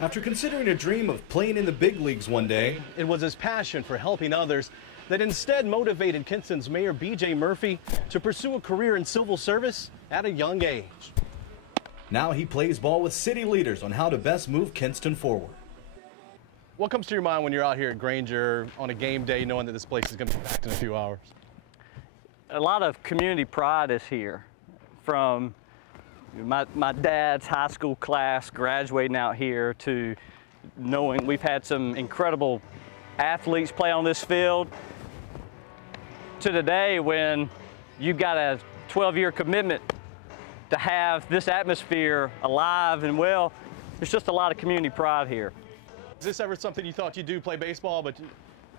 After considering a dream of playing in the big leagues one day, it was his passion for helping others that instead motivated Kinston's Mayor B.J. Murphy to pursue a career in civil service at a young age. Now he plays ball with city leaders on how to best move Kinston forward. What comes to your mind when you're out here at Granger on a game day knowing that this place is going to be packed in a few hours? A lot of community pride is here. From my dad's high school class graduating out here to knowing we've had some incredible athletes play on this field, to today when you've got a 12-year commitment to have this atmosphere alive and well. There's just a lot of community pride here. Is this ever something you thought you'd do, play baseball, but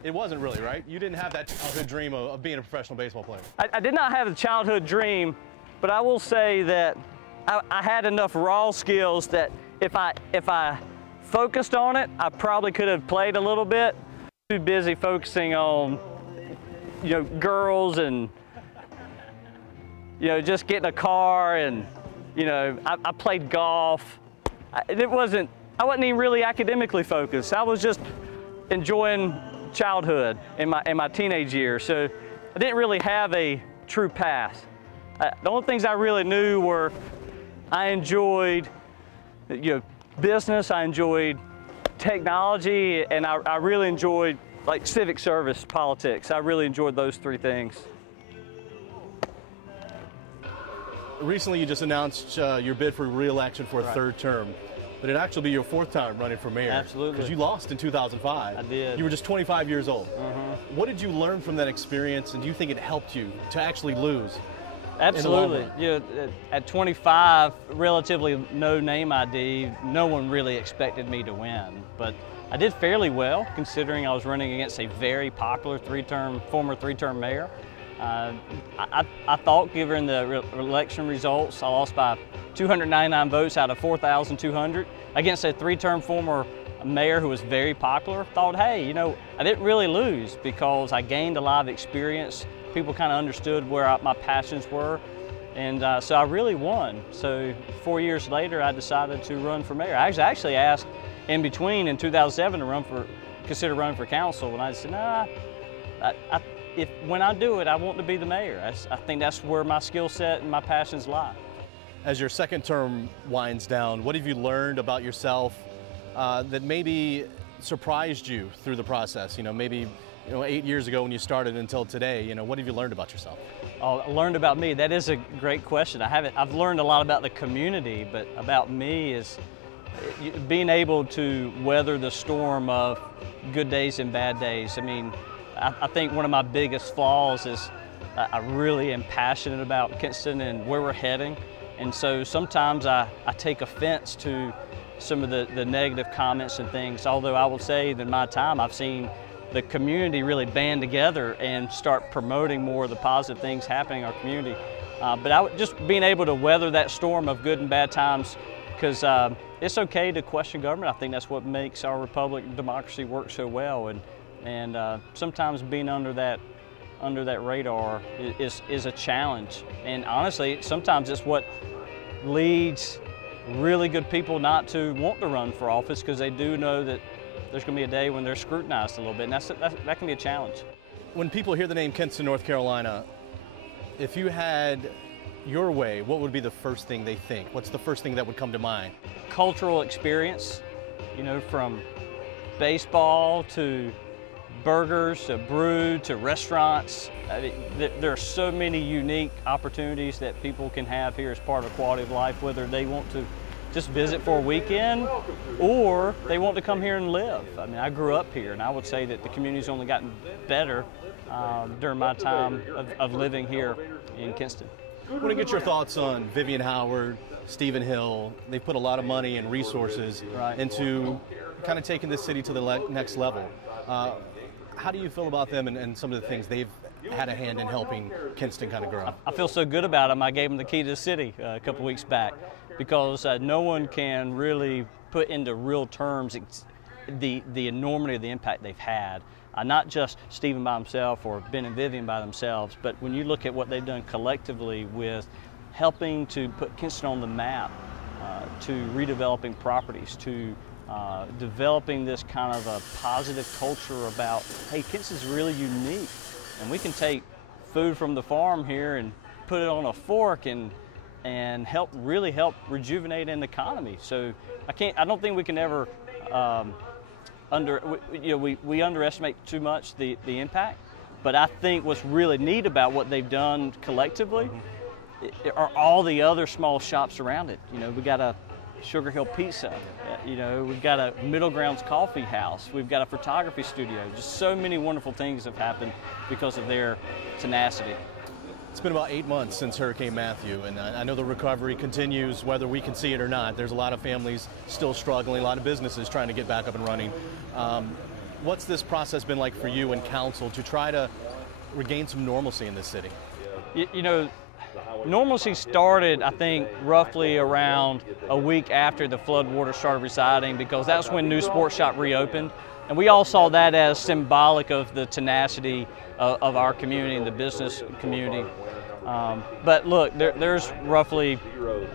it wasn't really, right? You didn't have that childhood dream of being a professional baseball player. I did not have a childhood dream, but I will say that I had enough raw skills that if I focused on it, I probably could have played a little bit. Too busy focusing on, girls and, just getting a car and, I played golf. I wasn't even really academically focused. I was just enjoying childhood in my teenage years. So I didn't really have a true path. The only things I really knew were I enjoyed, business, I enjoyed technology, and I really enjoyed like civic service, politics. I really enjoyed those three things. Recently you just announced your bid for re-election for a third term, but it'd actually be your fourth time running for mayor. Absolutely. Because you lost in 2005. I did. You were just 25 years old. What did you learn from that experience, and do you think it helped you to actually lose? Absolutely. At 25, relatively no name ID, no one really expected me to win. But I did fairly well, considering I was running against a very popular former three-term mayor. I thought, given the election results, I lost by 299 votes out of 4,200 against a three-term former mayor who was very popular. Thought, hey, I didn't really lose because I gained a lot of experience. People kind of understood where my passions were, and so I really won. So 4 years later, I decided to run for mayor. I was actually asked in between in 2007 to consider running for council, and I said, nah, when I do it, I want to be the mayor. I think that's where my skill set and my passions lie. As your second term winds down, what have you learned about yourself that maybe surprised you through the process? Maybe 8 years ago when you started until today, what have you learned about yourself? Oh, learned about me. That is a great question. I've learned a lot about the community, but about me is being able to weather the storm of good days and bad days. I mean, I think one of my biggest flaws is I really am passionate about Kinston and where we're heading. And so sometimes I take offense to some of the negative comments and things, although I will say that in my time I've seen the community really band together and start promoting more of the positive things happening in our community. But just being able to weather that storm of good and bad times, because it's okay to question government. I think that's what makes our republic and democracy work so well. And sometimes being under that radar is a challenge. And honestly, sometimes it's what leads really good people not to want to run for office, because they do know that there's going to be a day when they're scrutinized a little bit, and that can be a challenge. When people hear the name Kinston, North Carolina, if you had your way, what would be the first thing they think? What's the first thing that would come to mind? Cultural Experience, from baseball to burgers to brew to restaurants. I mean, there are so many unique opportunities that people can have here as part of quality of life, whether they want to just visit for a weekend or they want to come here and live. I mean, I grew up here, and I would say that the community's only gotten better during my time of living here in Kinston. I want to get your thoughts on Vivian Howard, Stephen Hill. They put a lot of money and resources into kind of taking this city to the next level. How do you feel about them and some of the things they've had a hand in helping Kinston kind of grow? I feel so good about them. I gave them the key to the city a couple weeks back, because no one can really put into real terms the enormity of the impact they've had. Not just Stephen by himself or Ben and Vivian by themselves, but when you look at what they've done collectively with helping to put Kinston on the map to redeveloping properties, to developing this kind of a positive culture about, hey, Kinston's really unique, and we can take food from the farm here and put it on a fork and really help rejuvenate an economy. So I don't think we can ever we underestimate too much the impact. But I think what's really neat about what they've done collectively are all the other small shops around it. You know, we got a Sugar Hill Pizza. You know, we've got a Middle Grounds Coffee House. We've got a photography studio. Just so many wonderful things have happened because of their tenacity. It's been about 8 months since Hurricane Matthew, and I know the recovery continues whether we can see it or not. There's a lot of families still struggling, a lot of businesses trying to get back up and running. What's this process been like for you and council to try to regain some normalcy in this city? You know, normalcy started, I think, roughly around a week after the flood water started residing, because that's when New Sports Shop reopened. And we all saw that as symbolic of the tenacity of our community and the business community. But look, there's roughly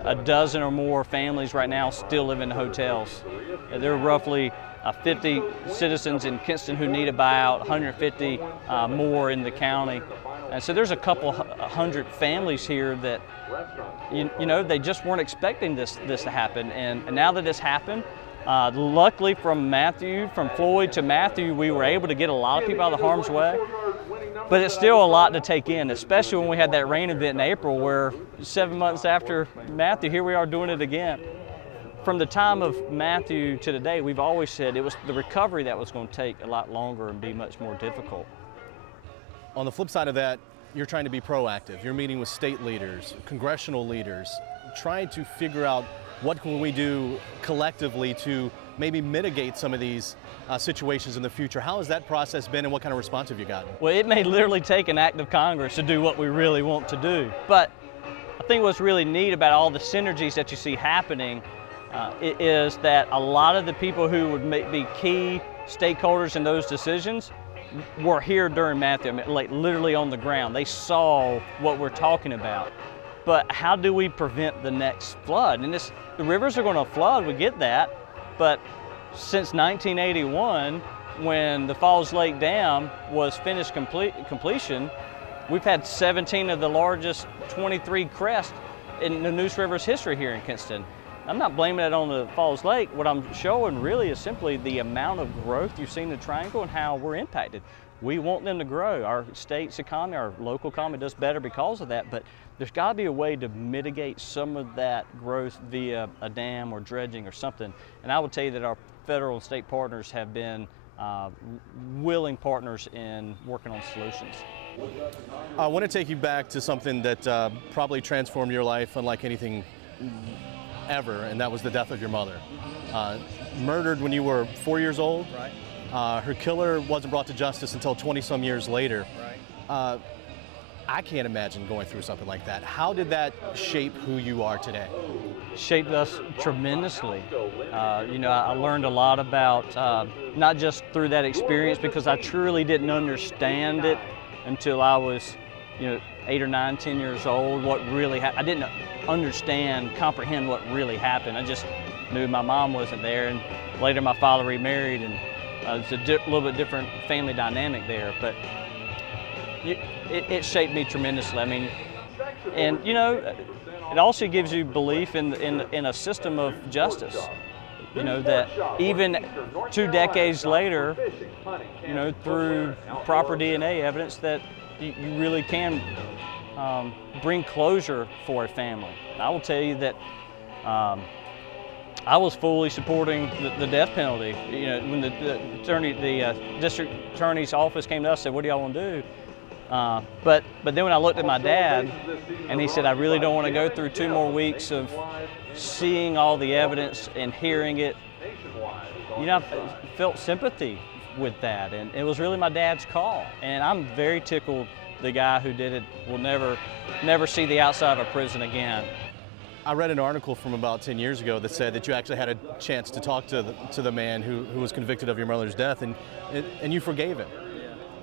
a dozen or more families right now still live in hotels. There are roughly 50 citizens in Kinston who need a buyout, 150 more in the county. And so there's a couple hundred families here that, you know, they just weren't expecting this to happen. And now that it's happened, luckily from Floyd to Matthew, we were able to get a lot of people out of harm's way. But it's still a lot to take in, especially when we had that rain event in April where 7 months after Matthew, here we are doing it again. From the time of Matthew to today, we've always said it was the recovery that was going to take a lot longer and be much more difficult. On the flip side of that, you're trying to be proactive. You're meeting with state leaders, congressional leaders, trying to figure out what can we do collectively to maybe mitigate some of these situations in the future. How has that process been, and what kind of response have you gotten? Well, it may literally take an act of Congress to do what we really want to do. But I think what's really neat about all the synergies that you see happening is that a lot of the people who would be key stakeholders in those decisions were here during Matthew, I mean, like literally on the ground. They saw what we're talking about. But how do we prevent the next flood? And the rivers are going to flood, we get that, but since 1981, when the Falls Lake Dam was finished completion, we've had 17 of the largest 23 crests in the Neuse River's history here in Kinston. I'm not blaming it on the Falls Lake. What I'm showing really is simply the amount of growth you've seen in the Triangle and how we're impacted. We want them to grow. Our state's economy, our local economy does better because of that, but there's got to be a way to mitigate some of that growth via a dam or dredging or something. And I would tell you that our federal and state partners have been willing partners in working on solutions. I want to take you back to something that probably transformed your life unlike anything ever, and that was the death of your mother. Murdered when you were 4 years old. Right. Her killer wasn't brought to justice until 20-some years later. Right. I can't imagine going through something like that. How did that shape who you are today? Shaped us tremendously. You know, I learned a lot about, not just through that experience, because I truly didn't understand it until I was, 8 or 9, 10 years old, what really happened. I didn't comprehend what really happened. I just knew my mom wasn't there, and later my father remarried, and it's a little bit different family dynamic there, but it shaped me tremendously. I mean, and it also gives you belief in a system of justice. That even 2 decades later, through proper DNA evidence, that you really can bring closure for a family. I will tell you that I was fully supporting the death penalty. When the district attorney's office came to us and said, "What do y'all want to do?" But then when I looked at my dad, and he said, "I really don't want to go through 2 more weeks of seeing all the evidence and hearing it," I felt sympathy with that, and it was really my dad's call. And I'm very tickled the guy who did it will never see the outside of a prison again. I read an article from about 10 years ago that said that you actually had a chance to talk to the man who was convicted of your mother's death, and you forgave him.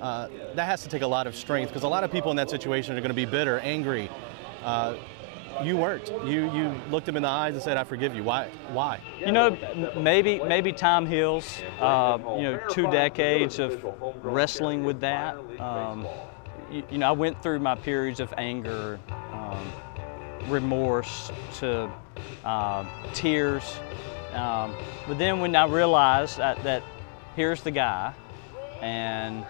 That has to take a lot of strength, because a lot of people in that situation are going to be bitter, angry. you weren't. You looked him in the eyes and said, "I forgive you." Why? Why? You know, maybe time heals. You know, 2 decades of wrestling with that. You know, I went through my periods of anger, remorse, to tears. But then when I realized that here's the guy, and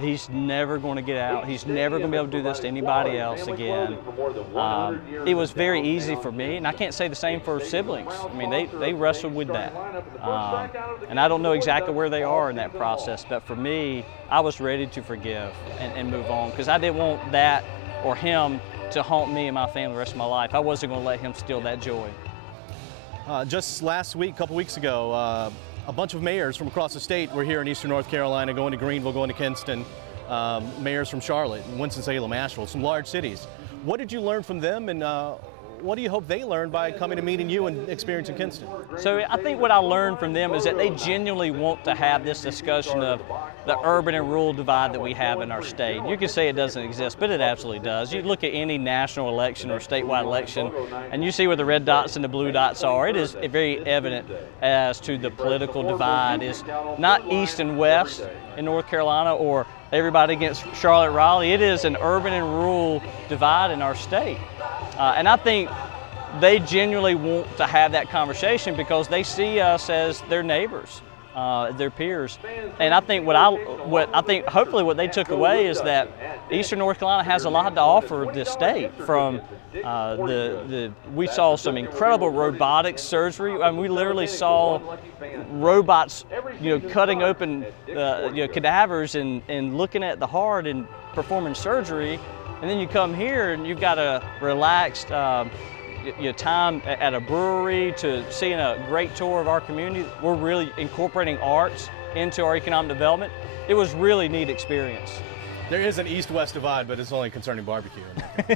he's never going to get out. He's never going to be able to do this to anybody else again. It was very easy for me, and I can't say the same for siblings. I mean, they wrestled with that. And I don't know exactly where they are in that process, but for me, I was ready to forgive and move on, because I didn't want that or him to haunt me and my family the rest of my life. I wasn't going to let him steal that joy. Just last week, a couple weeks ago, a bunch of mayors from across the state were here in Eastern North Carolina, going to Greenville, going to Kinston, mayors from Charlotte, Winston-Salem, Asheville, some large cities. What did you learn from them, and what do you hope they learned by coming to meeting you and experiencing Kinston? So I think what I learned from them is that they genuinely want to have this discussion of the urban and rural divide that we have in our state. You can say it doesn't exist, but it absolutely does. You look at any national election or statewide election, and you see where the red dots and the blue dots are. It is very evident as to the political divide. It's not east and west in North Carolina, or everybody against Charlotte Raleigh. It is an urban and rural divide in our state. And I think they genuinely want to have that conversation because they see us as their neighbors, their peers. And I think hopefully what they took away is that Eastern North Carolina has a lot to offer this state. From we saw some incredible robotic surgery. I mean, we literally saw robots, cutting open, cadavers and looking at the heart and performing surgery. And then you come here and you've got a relaxed your time at a brewery, to seeing a great tour of our community. We're really incorporating arts into our economic development. It was really neat experience. There is an east-west divide, but it's only concerning barbecue.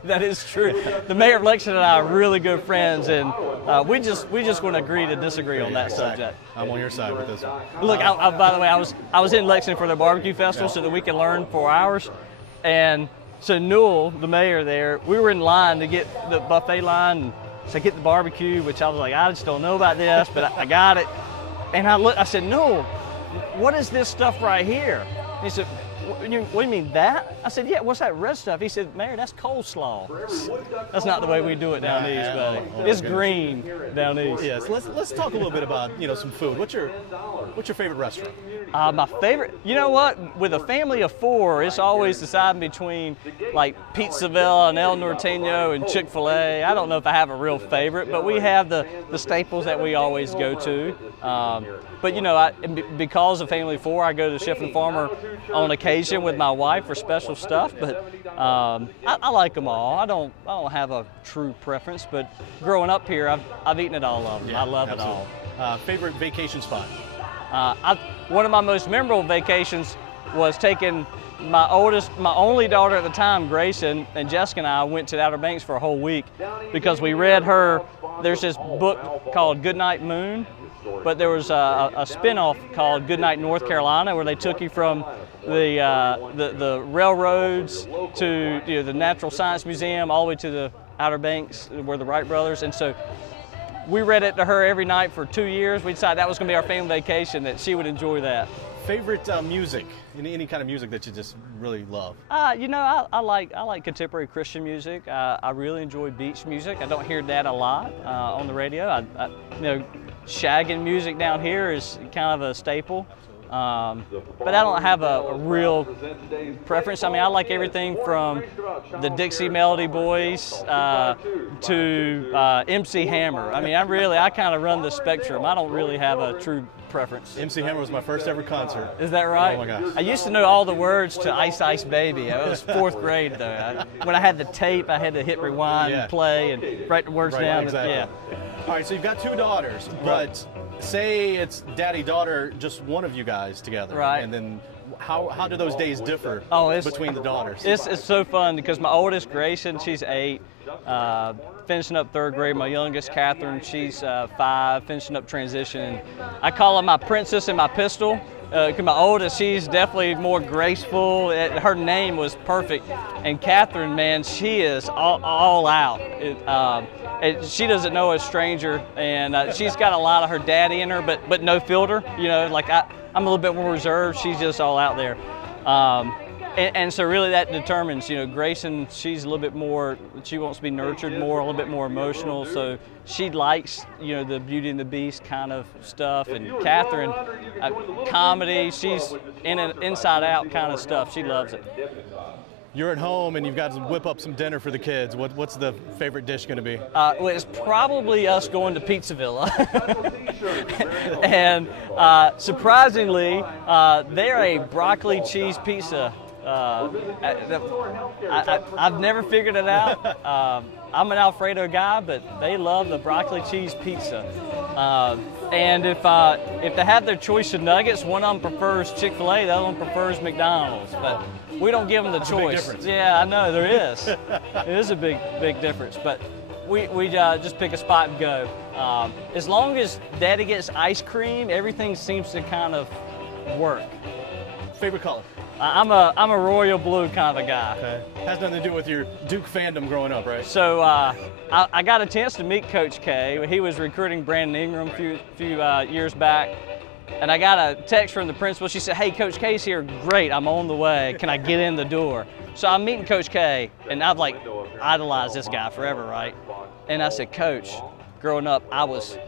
That is true. The mayor of Lexington and I are really good friends, and we just want to agree to disagree on that subject. I'm on your side with this one. Look, by the way, I was in Lexington for the barbecue festival so that we could learn for hours, and so Newell, the mayor there, we were in line to get the buffet line to get the barbecue, which I was like, I just don't know about this, but I got it. And I said, Newell, what is this stuff right here? And he said, what do you mean that? I said, yeah, what's that red stuff? He said, Mayor, that's coleslaw. That's not the way we do it down east, buddy. It's green down east. Yes, let's talk a little bit about some food. What's your favorite restaurant? My favorite, you know what? With a family of 4, it's always deciding between like Pizzavilla and El Norteño and Chick-fil-A. I don't know if I have a real favorite, but we have the staples that we always go to. But because of family of 4, I go to Chef and Farmer on occasion with my wife for special stuff. But I like them all. I don't have a true preference. But growing up here, I've eaten at all of them. Yeah, I love it all. Favorite vacation spot? One of my most memorable vacations was taking my only daughter at the time, Grayson, and Jessica and I went to the Outer Banks for a whole week because we read her. There's this book called Goodnight Moon, but there was a spin-off called Goodnight North Carolina where they took you from the railroads to the Natural Science Museum all the way to the Outer Banks where the Wright brothers. And so we read it to her every night for 2 years. We decided that was going to be our family vacation, that she would enjoy that. Favorite music? Any kind of music that you just really love? I like contemporary Christian music. I really enjoy beach music. I don't hear that a lot on the radio. Shagging music down here is kind of a staple. But I don't have a real preference. I mean, I like everything from the Dixie Melody Boys to MC Hammer. I mean, I kind of run the spectrum. I don't really have a true preference. MC Hammer was my first ever concert. Is that right? Oh my gosh. I used to know all the words to Ice Ice Baby. I was 4th grade though. When I had the tape, I had to hit rewind and play and write the words down. Exactly. Yeah. All right, so you've got 2 daughters, but say it's daddy-daughter, just one of you guys together. Right. And then how do those days differ between the daughters? It's so fun because my oldest, Grayson, she's 8, finishing up 3rd grade. My youngest, Catherine, she's 5, finishing up transition. I call her my princess and my pistol My oldest, she's definitely more graceful. Her name was perfect. And Catherine, man, she is all out. She doesn't know a stranger, and she's got a lot of her daddy in her, but no filter. You know, like I'm a little bit more reserved. She's just all out there. And so really that determines, you know, Grayson, she's a little bit more, she wants to be nurtured more, a little bit more emotional. So she likes, you know, the Beauty and the Beast kind of stuff. And Catherine, comedy, she's inside out kind of stuff. She loves it. You're at home and you've got to whip up some dinner for the kids. What's the favorite dish going to be? Well, it's probably us going to Pizza Villa. And surprisingly, they're a broccoli cheese pizza. I've never figured it out. I'm an Alfredo guy, but they love the broccoli cheese pizza. And if they have their choice of nuggets, one of them prefers Chick-fil-A, the other one prefers McDonald's. But we don't give them the choice. Yeah, I know there is. It is a big difference. But we just pick a spot and go. As long as Daddy gets ice cream, everything seems to kind of work. Favorite color? I'm a royal blue kind of a guy. Okay. Has nothing to do with your Duke fandom growing up, right? So I got a chance to meet Coach K. He was recruiting Brandon Ingram a few years back. And I got a text from the principal. She said, "Hey, Coach K's here." Great, I'm on the way. Can I get in the door? So I'm meeting Coach K, and I've like idolized this guy forever, right? And I said, "Coach, growing up, I was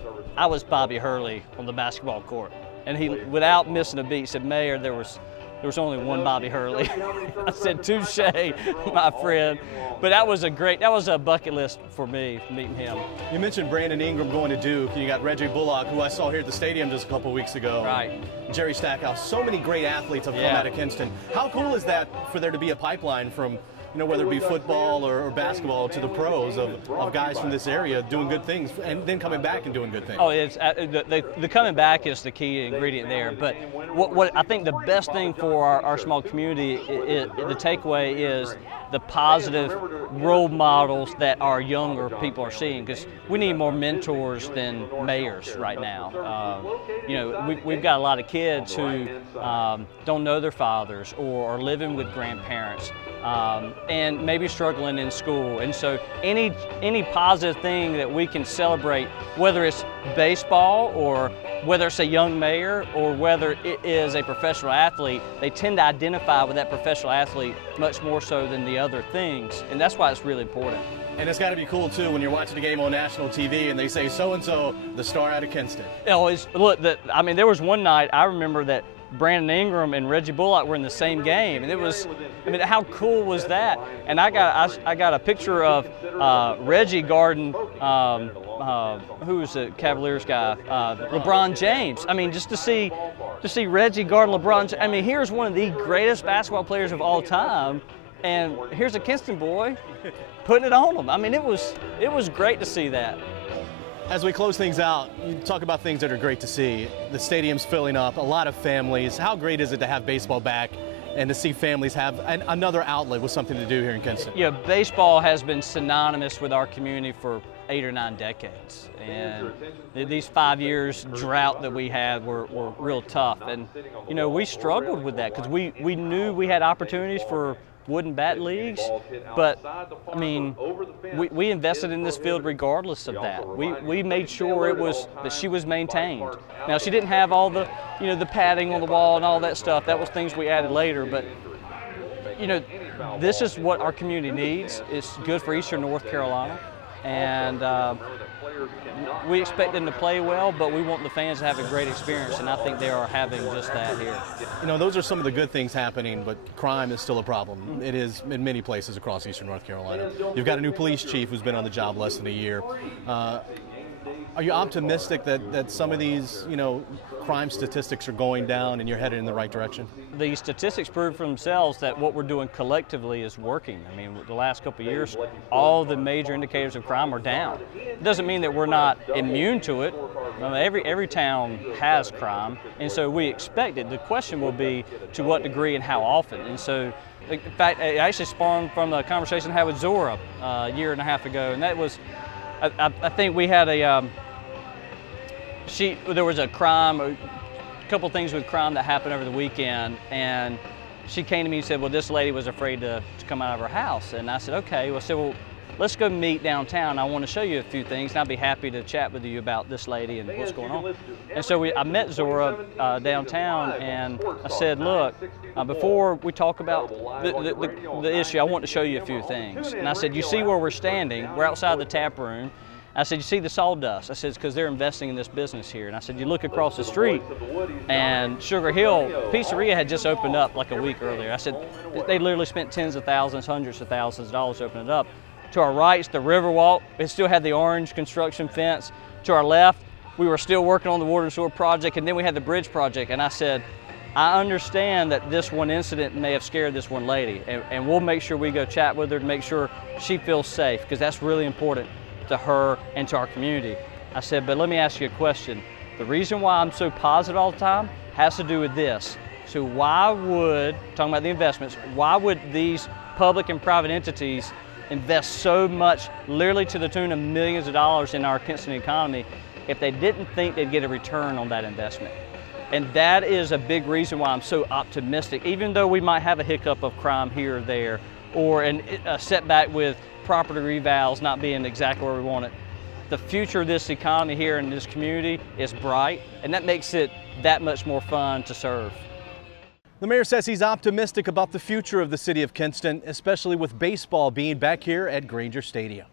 Bobby Hurley on the basketball court." And he, without missing a beat, said, "Mayor, there was only one Bobby Hurley." I said, "Touche, my friend." But that was a bucket list for me, meeting him. You mentioned Brandon Ingram going to Duke, and you got Reggie Bullock, who I saw here at the stadium just a couple weeks ago. Right. Jerry Stackhouse. So many great athletes have come out of Kinston. How cool is that for there to be a pipeline from, you know, whether it be football or basketball to the pros of guys from this area doing good things and then coming back and doing good things? Oh, it's the coming back is the key ingredient there. But what I think the best thing for our small community, the takeaway is the positive role models that our younger people are seeing, because we need more mentors than mayors right now. You know, we've got a lot of kids who don't know their fathers or are living with grandparents. And maybe struggling in school. And so any positive thing that we can celebrate, whether it's baseball or whether it's a young mayor or whether it is a professional athlete, they tend to identify with that professional athlete much more so than the other things. And that's why it's really important. And it's got to be cool, too, when you're watching a game on national TV and they say, so-and-so, the star out of Kinston. Look, I mean, there was one night I remember that Brandon Ingram and Reggie Bullock were in the same game, and it was, I mean, how cool was that? And I got a picture of Reggie guarding, who was the Cavaliers guy? LeBron James. I mean, just to see Reggie guarding LeBron. I mean, here's one of the greatest basketball players of all time, and here's a Kinston boy putting it on him. I mean, it was great to see that. As we close things out, you talk about things that are great to see. The stadium's filling up, a lot of families. How great is it to have baseball back and to see families have another outlet with something to do here in Kinston? Yeah, baseball has been synonymous with our community for 8 or 9 decades. And these 5 years drought that we had were real tough. And, you know, we struggled with that because we knew we had opportunities for wooden bat leagues, but I mean, we invested in this field regardless of that. We made sure that she was maintained. Now, she didn't have all the, you know, the padding on the wall and all that stuff. That was things we added later, but you know, this is what our community needs. It's good for Eastern North Carolina, and we expect them to play well, but we want the fans to have a great experience, and I think they are having just that here. You know, those are some of the good things happening, but crime is still a problem. It is in many places across Eastern North Carolina. You've got a new police chief who's been on the job less than a year. Are you optimistic that some of these, you know, crime statistics are going down and you're headed in the right direction? The statistics prove for themselves that what we're doing collectively is working. I mean, the last couple of years, all the major indicators of crime are down. It doesn't mean that we're not immune to it. I mean, every town has crime, and so we expect it. The question will be to what degree and how often. And so, in fact, it actually spawned from a conversation I had with Zora a year and a half ago, and that was, I think we had a, there was a crime couple things with crime that happened over the weekend, and she came to me and said, well, this lady was afraid to come out of her house. And I said, okay. Well, I said, well, let's go meet downtown. I want to show you a few things, and I'd be happy to chat with you about this lady and what's going on. And so I met Zora downtown, and I said, look, before we talk about the issue, I want to show you a few things. And I said, you see where we're standing? We're outside the tap room. I said, you see the sawdust? I said, it's because they're investing in this business here. And I said, you look across the street, and Sugar Hill Pizzeria had just opened up like a week earlier. I said, they literally spent tens of thousands, hundreds of thousands of dollars to open it up. To our right is the Riverwalk. It still had the orange construction fence. To our left, we were still working on the water and sewer project, and then we had the bridge project. And I said, I understand that this one incident may have scared this one lady, and we'll make sure we go chat with her to make sure she feels safe, because that's really important to her and to our community. I said, but let me ask you a question. The reason why I'm so positive all the time has to do with this. So why would, talking about the investments, why would these public and private entities invest so much, literally to the tune of millions of dollars in our Kinston economy, if they didn't think they'd get a return on that investment? And that is a big reason why I'm so optimistic, even though we might have a hiccup of crime here or there, or a setback with property revals not being exactly where we want it. The future of this economy here in this community is bright, and that makes it that much more fun to serve. The mayor says he's optimistic about the future of the city of Kinston, especially with baseball being back here at Granger Stadium.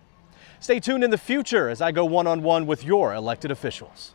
Stay tuned in the future as I go one-on-one with your elected officials.